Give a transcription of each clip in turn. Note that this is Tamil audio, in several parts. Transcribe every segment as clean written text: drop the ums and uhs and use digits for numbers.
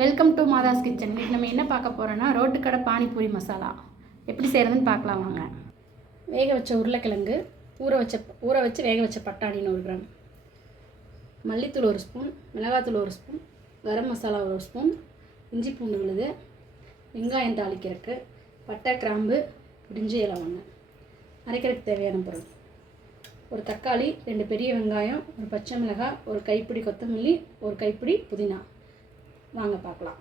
Welcome to மாதாஸ் kitchen. இன்றைக்கி நம்ம என்ன பார்க்க போகிறோன்னா ரோட்டு கடை பானிபூரி மசாலா எப்படி செய்கிறதுன்னு பார்க்கலாம் வாங்க. வேக வச்ச உருளைக்கிழங்கு, ஊற வச்சு வேக வச்ச பட்டாணி 100 கிராம், மல்லித்தூள் 1 ஸ்பூன், மிளகாத்தூள் 1 ஸ்பூன், கரம் மசாலா 1 ஸ்பூன், இஞ்சி பூண்டு விழுது, வெங்காயம் தாளிக்கிறதுக்கு, பட்டை கிராம்பு, பிரிஞ்சி இலவங்க, அரைக்கிறதுக்கு தேவையான பொருள்: ஒரு தக்காளி, 2 பெரிய வெங்காயம், ஒரு பச்சை மிளகாய், ஒரு கைப்பிடி கொத்தமல்லி, ஒரு கைப்பிடி புதினா. வாங்க பார்க்கலாம்.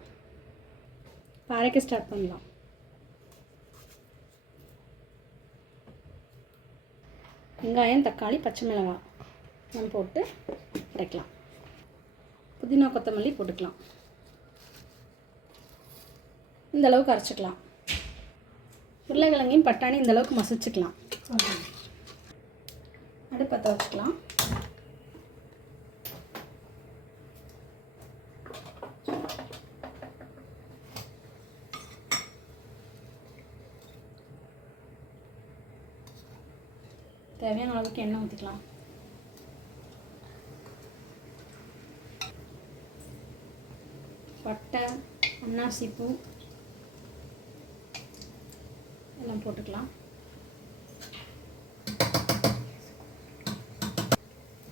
இப்போ அரைக்க ஸ்டார்ட் பண்ணலாம். வெங்காயம், தக்காளி, பச்சை மிளகாய் நம்ம போட்டு அரைக்கலாம். புதினா கொத்தமல்லி போட்டுக்கலாம். இந்த அளவுக்கு அரைச்சிக்கலாம். உருளைக்கிழங்கையும் பட்டாணி இந்த அளவுக்கு மசிச்சுக்கலாம். அடுப்பத்தை வச்சுக்கலாம். தேவையான அளவுக்கு எண்ணெய் ஊற்றிக்கலாம். பட்டை, அன்னாசி பூ எல்லாம் போட்டுக்கலாம்.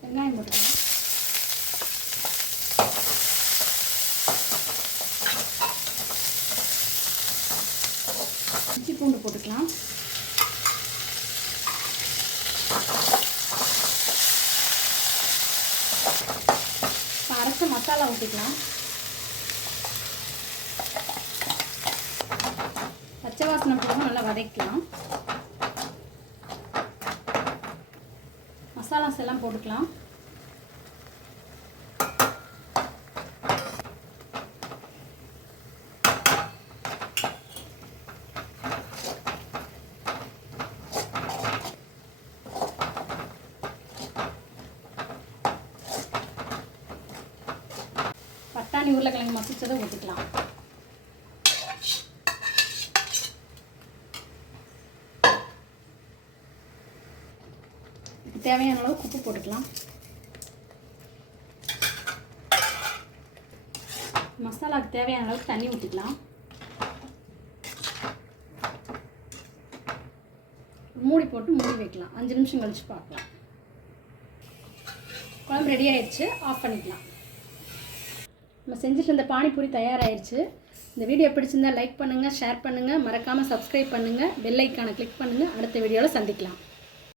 வெங்காயம் போட்டுக்கலாம். இஞ்சி பூண்டு போட்டுக்கலாம். அரைச்ச மசாலா ஊற்றிக்கலாம். பச்சை வாசனை போக நல்லா வதக்கலாம். மசாலாஸ் எல்லாம் போட்டுக்கலாம். பட்டாணி உருளைக்கிழங்கு மசிச்சதை ஊற்றிக்கலாம். தேவையான அளவு உப்பு போட்டுக்கலாம். மசாலாவுக்கு தேவையான அளவுக்கு தண்ணி ஊற்றிக்கலாம். மூடி போட்டு மூடி வைக்கலாம். 5 நிமிஷம் கழிச்சு பார்க்கலாம். குழம்பு ரெடி ஆயிடுச்சு. ஆஃப் பண்ணிக்கலாம். நம்ம செஞ்சுட்டு இருந்த பானிபூரி தயாராகிடுச்சு. இந்த வீடியோ பிடிச்சிருந்தால் லைக் பண்ணுங்கள், ஷேர் பண்ணுங்கள், மறக்காமல் சப்ஸ்கிரைப் பண்ணுங்கள், பெல் ஐக்கானை கிளிக் பண்ணுங்கள். அடுத்த வீடியோவில் சந்திக்கலாம்.